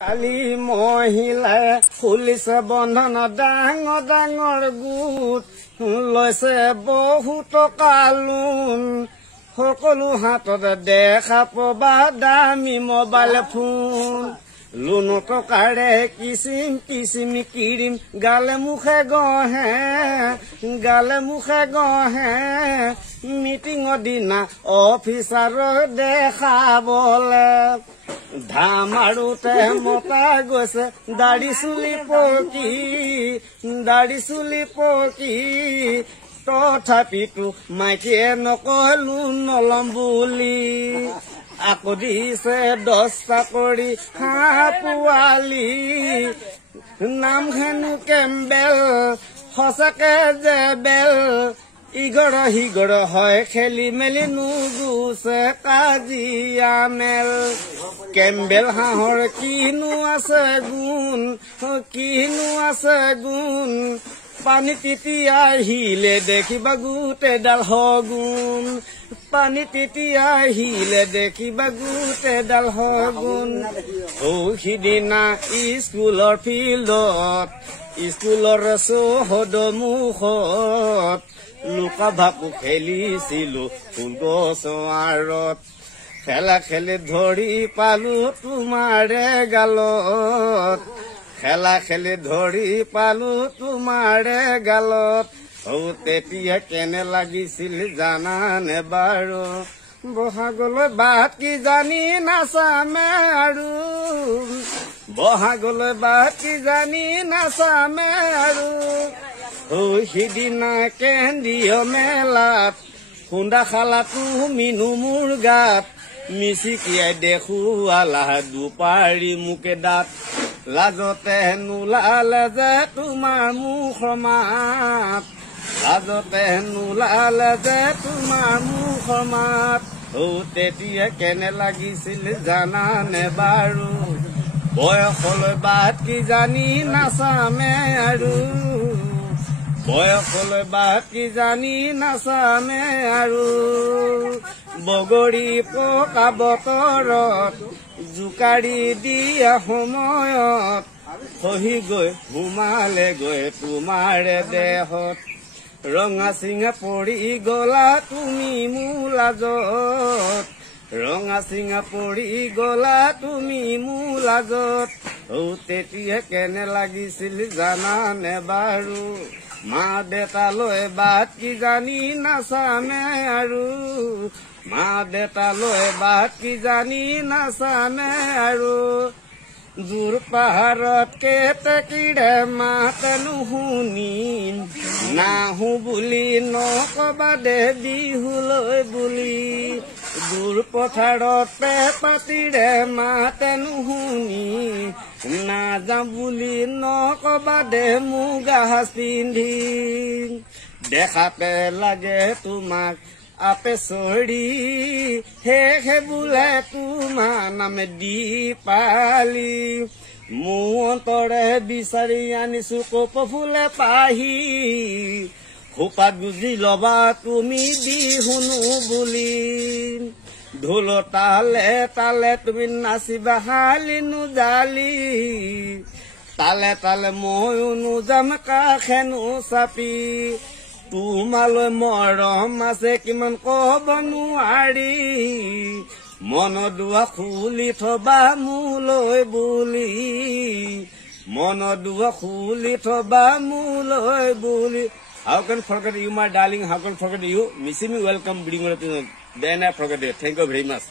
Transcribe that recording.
কালি মহিলাই খুলিছে বন্ধন ডাঙৰ ডাঙৰ গোট লৈছে বহু টকা লোন সকলো হাতত দেখা পাবা দামী মোবাইল ফোন লোন টকাৰে কিচিম কিচিম কিৰিম গালে মুখে গহে মিটিঙৰ দিনা অফিচাৰক দেখাবলে ধাম মাৰোতে মতা গৈছে দাড়ি চুলি পকি তথাপিতো মাইকীয়ে নকলো নলম বুলি আকৌ দিছে 10 চাকৰি হাঁহ পোৱালি নাম হেনো কেম্বেল সঁচাকে যে বেল ইগৰ সিগৰ হয় খেলি মেলি নুগুছে কাজিয়া মেল কেম্বেল হাঁহৰ কিনো আছে গুণ পানী তিতিয়া আহিলে দেখিবা গোটেইডাল হগুণ পানী তিতিয়া আহিলে দেখিবা গোটেইডাল হগুণ সিদিনা স্কুলৰ ফিল্ডত স্কুলৰ চৌহদ মুখত লুকা ভাকু খেলিছিলো ফুল গছৰ আঁৰত খেলা খেলি ধৰি পালো তোমাৰে গালত তেতিয়া কেনে লাগিছিল জানানে বাৰু বহাগলৈ বাট কি জানি নাচামে আৰু সিদিনা কেন্দ্ৰীয় মেলাত খুন্দা খালা তুমিনো মোৰ গাত মিচিকিয়াই দেখুৱালা দুপাৰি মুকে দাঁত লাজতে নোলালে যে তোমাৰ মুখৰ মাত তেতিয়া কেনে লাগিছিল জানানে বাৰু বয়সলৈ বাট কি জানি নাচামে আৰু বগৰী পকা বতৰত জোকাৰি দিয়া সময়ত খহি গৈ সোমালে গৈ তোমাৰে দেহত ৰঙা চিঙা পৰি গলা তুমি মোৰ লাজত তেতিয়া কেনে লাগিছিল জানানে বাৰু মা দেউতালৈ বাট কি জানি নাচামে আৰু দূৰ পাহাৰত কেতেকীৰে মাত নুশুনি নাহো বুলি নকবা দে বিহুলৈ বুলি দূৰ পথাৰত পেপাতিৰে মাত নুশুনি নাযাওঁ বুলি নকবা দে মুগা সাজ পিন্ধি দেখাতে লাগে তোমাক আপে চৰি হে বোলে তোমাৰ নামে দি পালি মোৰ অন্তৰে বিচাৰি আনিছো কপ ফুলে পাহি খোপাত গুজি লবা তুমি বিহুনো বুলি ঢোল তালে তালে তুমি নাচিবা হালি নুজালি তালে ময়ো নোযাম কাষেনো চাপি তোমালৈ মৰম আছে কিমান কব নোৱাৰি মন দুৱা খুলি থবা মোলৈ বুলি How can forget you, my darling? How can forget you? Missing me welcome, bring me to then I forget it. Thank you very much.